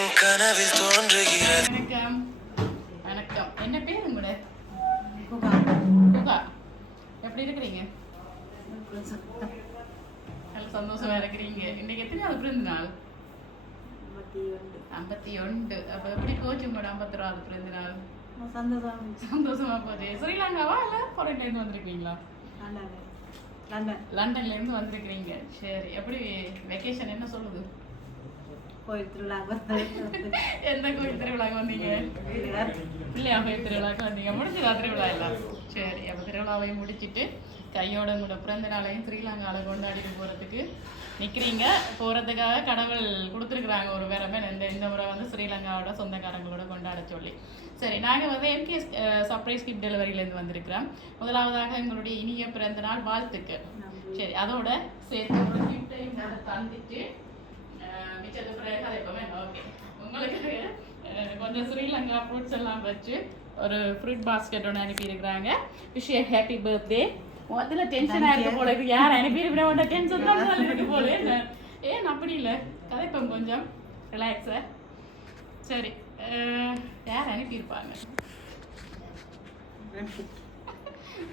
என் கனவில் தோன்றுகிறது. வணக்கம். வணக்கம். என்ன பேர் உங்களோட? குகா. குகா. எப்படி இருக்கிறீங்க? நல்ல சந்தோஷமா இருக்கிறீங்க. இன்னைக்கு எத்தனையாவது பிறந்த நாள்? 51. அப்ப எப்படி போச்சு உங்களோட 51வது பிறந்த நாள்? சந்தோஷமா போச்சு. ஸ்ரீலங்காவா இல்ல ஃபாரின்ல இருந்து வந்திருக்கீங்களா? லண்டன்ல இருந்து வந்திருக்கிறீங்க. சரி, எப்படி வெக்கேஷன் என்ன சொல்லுது? கோயில் திருவிழாக்கு எந்த கோயில் திருவிழாக்கு வந்தீங்க? இல்லையா, கோயில் திருவிழாக்கு வந்தீங்க. முடிஞ்சதா திருவிழா எல்லாம்? சரி, அப்போ திருவிழாவையும் முடிச்சுட்டு கையோட உங்களோட பிறந்த நாளையும் ஸ்ரீலங்காவில் கொண்டாடிட்டு போகிறதுக்கு நிற்கிறீங்க. போகிறதுக்காக கடவுள் கொடுத்துருக்குறாங்க ஒரு வேறமே இந்த முறை வந்து ஸ்ரீலங்காவோட சொந்தக்காரங்களோட கொண்டாட சொல்லி. சரி, நாங்கள் வந்து எம்கே சர்ப்ரைஸ் கிஃப்ட் டெலிவரியிலேருந்து வந்திருக்கிறோம். முதலாவதாக எங்களுடைய இனிய பிறந்த நாள் வாழ்த்துக்கு. சரி, அதோட சேர்த்து ஒரு கிஃப்டையும் தந்துட்டு மிச்சது பிறகு அதை எப்பவுமே ஓகே உங்களுக்கு கொஞ்சம் ஸ்ரீலங்கா ஃப்ரூட்ஸ் எல்லாம் வச்சு ஒரு ஃப்ரூட் பாஸ்கெட் ஒன்று அனுப்பியிருக்கிறாங்க. Wish you happy birthday. முதல்ல டென்ஷனாக இருக்க போல இருக்கு. யார் அனுப்பியிருக்கிறவங்க டென்ஷன் தான் இருக்கு போல. ஏன் அப்படி இல்லை, கதைப்போம் கொஞ்சம் ரிலாக்ஸாக. சரி, யார் அனுப்பியிருப்பாங்க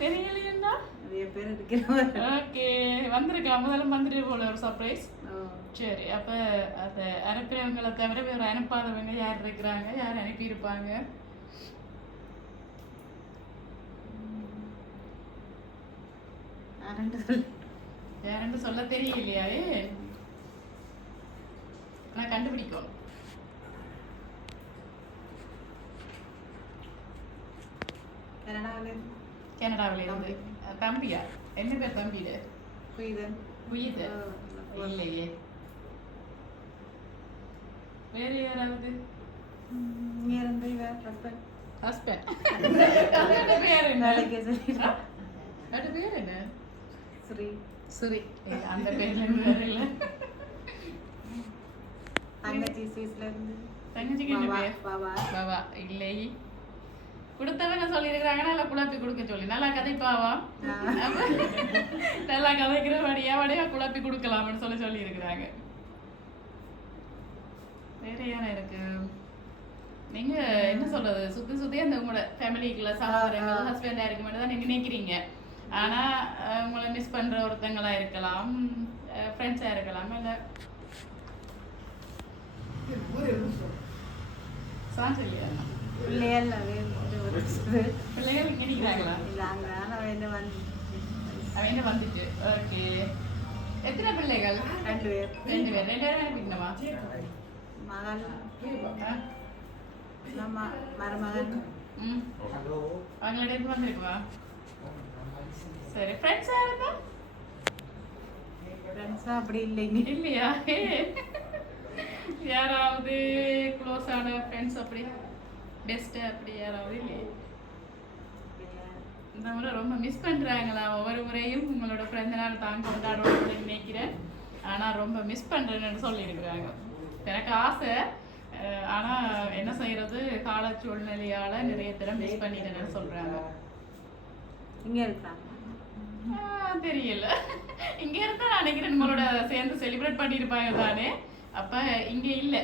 தெரியலையா? ஓகே, வந்திருக்கா முதல்ல வந்துட்டு போல ஒரு சர்ப்ரைஸ். சரி, அப்போ அதை அனுப்புறவங்களை தவிர வேறு அனுப்பாதவங்க யார் இருக்கிறாங்க? யார் அனுப்பியிருப்பாங்க? யாருன்னு சொல்ல தெரியலையாவே, நான் கண்டுபிடிக்கும். கனடாவில் இருந்து தம்பியா? என்ன பேர் தம்பியில? குயிது இல்லையே. வேற யாராவது? ஹஸ்பண்ட். பேர் என்ன? பேர் என்ன? சுரி. அந்த பேர்ல இருந்து இல்ல. தங்கச்சிக்கு என்ன பேர்? பாபா இல்லை. கொடுத்தவங்க சொல்லியிருக்கிறாங்க நல்லா குழப்பி கொடுக்க சொல்லி. நல்லா கதைப்பாவா, நல்லா கதைக்கிற வடியா குழப்பி கொடுக்கலாம்னு சொல்லியிருக்கிறாங்க. வேற யாரா இருக்கு? நீங்க என்ன சொல்றது, சுத்தி அந்த உங்களோட ஃபேமிலிக்குள்ள சகோதரங்கள் ஹஸ்பண்டா இருக்க மட்டும் தான் நினைக்கிறீங்க. ஆனா உங்களை மிஸ் பண்ற ஒருத்தங்களா இருக்கலாம், ஃப்ரெண்ட்ஸா இருக்கலாம். இல்ல சான்ஸ் இல்லையா? பிள்ளைகள் இங்க நிக்கிறாங்களா? அவங்க வந்துட்டு. ஓகே, எத்தனை பிள்ளைகள்? 2 பேர். 2 பேரும் அனுப்பிக்கணுமா? அவங்களோட எப்படி வந்துருக்குமா? சரி, ஃப்ரெண்ட்ஸா இருக்கா? அப்படி இல்லைங்க. இல்லையா? யாராவது க்ளோஸான ஃப்ரெண்ட்ஸ் அப்படி பெஸ்ட் அப்படி யாராவது இல்லையே? இந்த முறை ரொம்ப மிஸ் பண்றாங்களா? ஒவ்வொரு முறையும் உங்களோட பிறந்த நாள் தான் கொண்டாடணும்னு நினைக்கிறேன், ஆனா ரொம்ப மிஸ் பண்றேன்னு சொல்லியிருக்கிறாங்க. எனக்கு ஆசை, ஆனா என்ன செய்யறது, கால சூழ்நிலையால நிறைய தடவை மிஸ் பண்ணிட்டேன்னு சொல்றாங்க. இங்க இருக்காங்க தெரியல. இங்க இருந்தா நான் நினைக்கிறேன் நம்மளோட சேர்ந்து செலிப்ரேட் பண்ணிருப்பாங்க தானே. அப்ப இங்க இல்ல,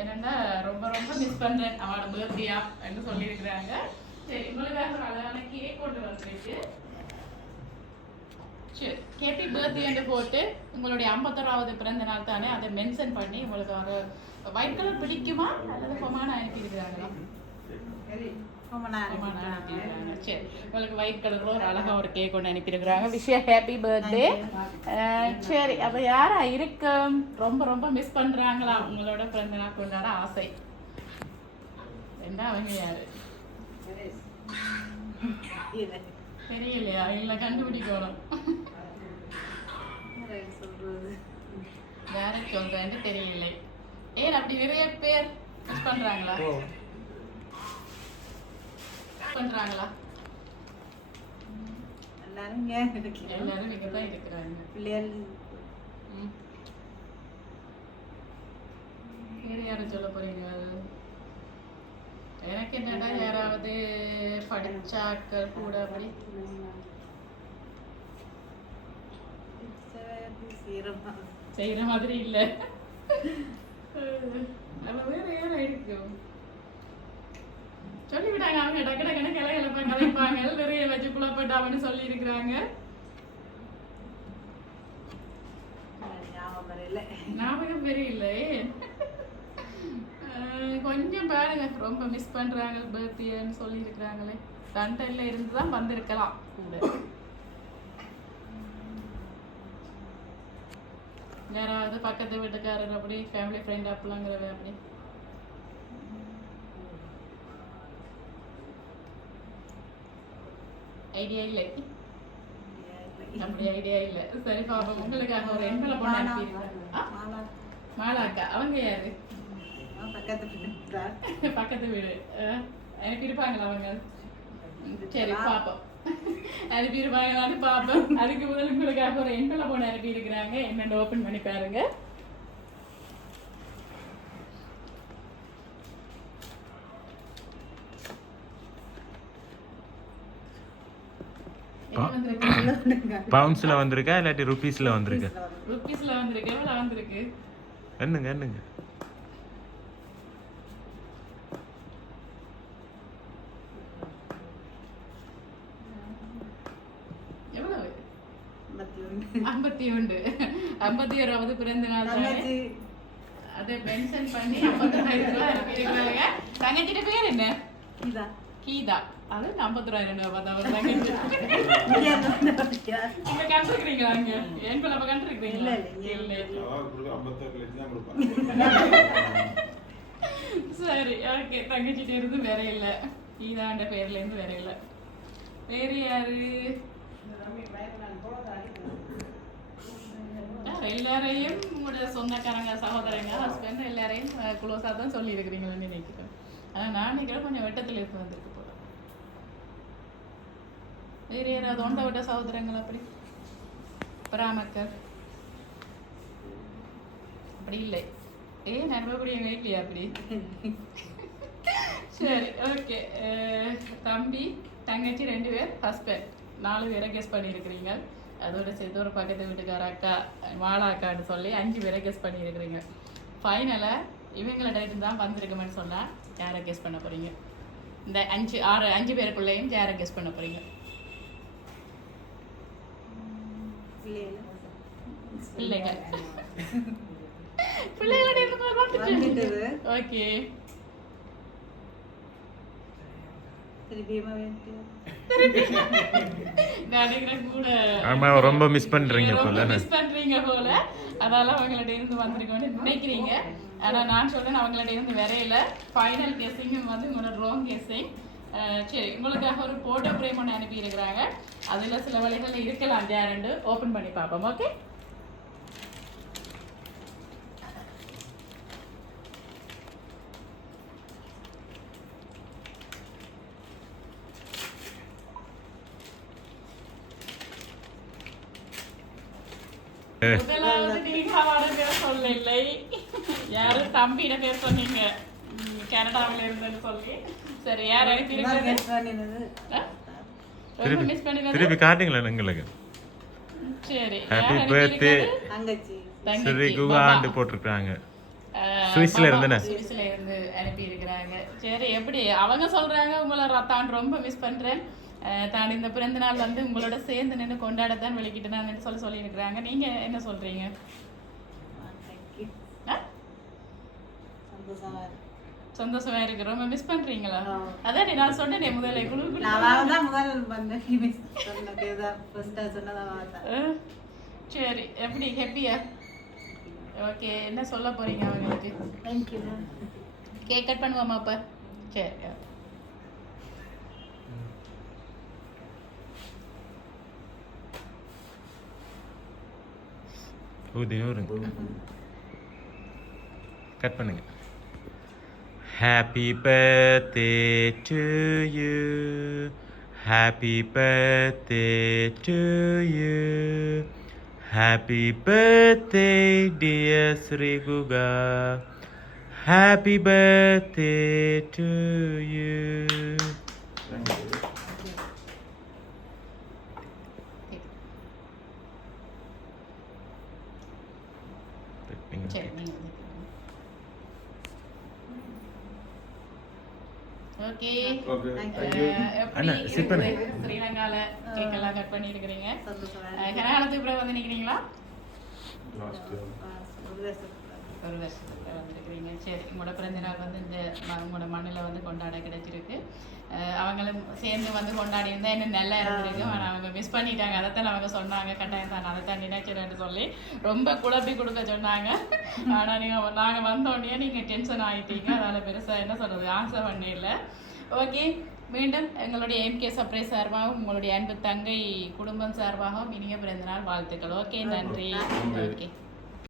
ஏன்னா ரொம்ப ரொம்ப மிஸ் பண்றேன் அவனோட பர்த்டேயா என்று சொல்லியிருக்கிறாங்க. சரி, உங்களுக்காக ஒரு அழகான கேக் கொண்டு வந்துருக்கு. சரி, ஹேப்பி பர்த்டே போட்டு உங்களுடைய 51வது பிறந்த நாள் தானே, அதை மென்ஷன் பண்ணி உங்களுக்கு ஒரு ஒயிட் கலர் பிடிக்குமா அல்லது பொமான அனுப்பியிருக்கிறாங்களா? சரி, உங்களுக்கு ஒயிட் கலர்ல ஒரு அழகா ஒரு கேக் கொண்டு அனுப்பியிருக்கிறாங்க. Wish you happy birthday. சரி, அப்ப யாரா இருக்கு ரொம்ப ரொம்ப மிஸ் பண்றாங்களா உங்களோட பிறந்த நாள் கொண்டாட ஆசை? என்ன அவங்க யாரு தெரியலையா? இல்ல கண்டுபிடிக்கணும். யாரை சொல்றேன்னு தெரியலை. ஏன் அப்படி நிறைய பேர் மிஸ் பண்றாங்களா? பண்றாங்களா? எல்லாரும் இங்க தான் இருக்கிறாங்க. பிள்ளைகள் வேற யாரும் சொல்ல போறீங்க? எனக்கு என்னடா யாராவது படிச்சாக்கள் கூட அப்படி செய்யற மாதிரி இல்ல. வேற சொல்லிவிட்டாங்க அவங்க டக்கு டக்குன்னு கிளை கலைப்பாங்க நிறைய வச்சு குழப்பட்டாங்கன்னு சொல்லி இருக்கிறாங்க. ஞாபகம் தெரியல. கொஞ்சம் பாருங்க, ரொம்ப மிஸ் பண்றாங்க பர்த்டேன்னு சொல்லி இருக்கிறாங்களே. லண்டன்ல இருந்து தான் வந்திருக்கலாம் கூட. யாராவது பக்கத்து வீட்டுக்காரர் அப்படி ஃபேமிலி ஃப்ரெண்ட் அப்பலாங்கிறவ அப்படி ஐடியா இல்லை. அப்படி ஐடியா இல்லை. சரி பாப்போம். உங்களுக்காக ஒரு எண்பலை பொண்ணு அனுப்பியிருக்கேன். மாலாக்கா அவங்க யாரு? பக்கத்து வீடு அனுப்பியிருப்பாங்களா அவங்க? சரி பாப்போம். அனுப்பியிருப்பாங்களான்னு பாப்போம். அதுக்கு முதல் உங்களுக்காக ஒரு எண்பலை பொண்ணு அனுப்பியிருக்கிறாங்க. என்னென்னு ஓப்பன் பண்ணி பாருங்க. பவுன்ஸ்ல வந்திருக்கா இல்லாட்டி ருபீஸ்ல வந்திருக்கு? ருபீஸ்ல வந்திருக்கு. எவ்வளவு வந்திருக்கு? என்னங்க என்னங்க எவ்வளவு? 51. 51வது பிறந்த நாள் அதை மென்ஷன் பண்ணி 50,000 அனுப்பியிருக்காங்க. தங்கச்சிட்ட பேர் என்ன? கீதா. அது 50,000 ரூபாய் தங்கச்சி. நீங்க கண்டிருக்கீங்களா? அங்க ஏன் நம்ம கண்டிருக்கீங்களா? சரி ஓகே. தங்கச்சிட்ட இருந்து வேற இல்ல. கீதாண்ட பேர்ல இருந்து வேற இல்ல. வேற யாரு? எல்லாரையும் உங்களுடைய சொந்தக்காரங்க சகோதரங்க ஹஸ்பண்ட் எல்லாரையும் குளோஸா தான் சொல்லி இருக்கிறீங்கன்னு நினைக்கிறேன். ஆனா நான் நினைக்கிறேன் கொஞ்சம் வெட்டத்துல இருந்து வந்திருக்கு போல. வேற யாராவது ஒன்றை விட்ட சகோதரங்கள் அப்படி பராமக்கர் அப்படி இல்லை. நண்பக்கூடிய இல்லையா அப்படி? சரி ஓகே. தம்பி தங்கச்சி 2 பேர், ஹஸ்பண்ட் 4 பேரை கெஸ் பண்ணியிருக்கிறீங்க. அதோட சேர்த்து ஒரு பக்கத்து வீட்டுக்கார அக்கா மாலா அக்கான்னு சொல்லி 5 பேரை கெஸ் பண்ணியிருக்கிறீங்க. ஃபைனலாக இவங்களோட தான் வந்திருக்குமென்னு சொன்னால் யாரை கெஸ் பண்ண போகிறீங்க? இந்த 5 பேருக்குள்ளேயும் யாரை கெஸ் பண்ண போகிறீங்க? பிள்ளைகள். பிள்ளைகளோட ஓகே. ரொம்ப மிஸ் பண்றீங்க போல. அதால அவங்கள்ட்ட இருந்து வந்திருக்கோன்னு நினைக்கிறீங்க. ஆனா நான் சொல்றேன் அவங்கள்ட்ட இருந்து வரையில. ஃபைனல் கெஸ்ஸிங் வந்து உங்களோட ராங் கெஸ்ஸிங். சரி உங்களுக்காக ஒரு போட்டோ ஃப்ரேம் ஒன்று அனுப்பி இருக்கிறாங்க. அதுல சில வழிகள் இருக்கலாம். ஜாரண்டு ஓபன் பண்ணி பார்ப்போம். ஓகே முதலாவது நீங்காவோட பேர் சொல்லலை. யாரு தம்பியிட பேர் சொன்னீங்க கனடாவில் இருந்தேன்னு சொல்லி. சரி யார் அனுப்பியிருக்கிறது? மிஸ் பண்ணினது திருப்பி காட்டுங்களா எங்களுக்கு? சரி ஹேப்பி பர்த்டே ஸ்ரீ குகாண்டு போட்டுருக்காங்க. சுவிஸ்ல இருந்து அனுப்பி இருக்கிறாங்க. சரி எப்படி அவங்க சொல்றாங்க உங்களை தான் ரொம்ப மிஸ் பண்றேன், தான் இந்த பிறந்த நாள் வந்து உங்களோட சேர்ந்து நின்று கொண்டாடத்தான் வெளிக்கிட்டு நான் சொல்லி இருக்கிறாங்க. நீங்க என்ன சொல்றீங்க? சந்தோஷமா இருக்கு. ரொம்ப மிஸ் பண்றீங்களா? அதான் நான் சொன்னேன் முதல்ல குழு. சரி எப்படி ஹாப்பியா? ஓகே என்ன சொல்ல போறீங்க அவங்களுக்கு? கேக் கட் பண்ணுவோமா அப்ப? சரி கட் பண்ணுங்க. Happy birthday to you. Happy birthday to you. Happy birthday dear Sri Guga. Happy birthday to you. Okay okay எப்படி அண்ணா, sit பண்ணு. இருக்குது? ஸ்ரீலங்கால கேக் எல்லாம் கட் பண்ணி இருக்கிறீங்க சந்தோஷமா கனகாலத்துக்கு அப்புறம் வந்து நிக்கிறீங்களா லாஸ்ட் ஒரு வருஷத்துக்கு ஒரு வருஷத்துக்கு வந்துருக்கிறீங்க சரி உங்களோட பிறந்த நாள் வந்து இந்த உங்களோட மண்ணில் வந்து கொண்டாட கிடைச்சிருக்கு அவங்களும் சேர்ந்து வந்து கொண்டாடி இருந்தால் இன்னும் நல்லா இருந்திருக்கு ஆனால் அவங்க மிஸ் பண்ணிட்டாங்க அதைத்தான் அவங்க சொன்னாங்க கட்டாயம் தான் அதைத்தான் நினைக்கிறேன்னு சொல்லி ரொம்ப குழப்பி கொடுக்க சொன்னாங்க ஆனால் நாங்கள் வந்தோடனே நீங்கள் டென்ஷன் ஆகிட்டீங்க அதனால் பெருசாக என்ன சொல்கிறது ஆன்சர் பண்ணல ஓகே மீண்டும் எங்களுடைய எம்கே சர்ப்ரைஸ் சார்பாகவும் உங்களுடைய அன்பு தங்கை குடும்பம் சார்பாகவும் இனிய பிறந்தநாள் வாழ்த்துக்கள் ஓகே நன்றி ஓகே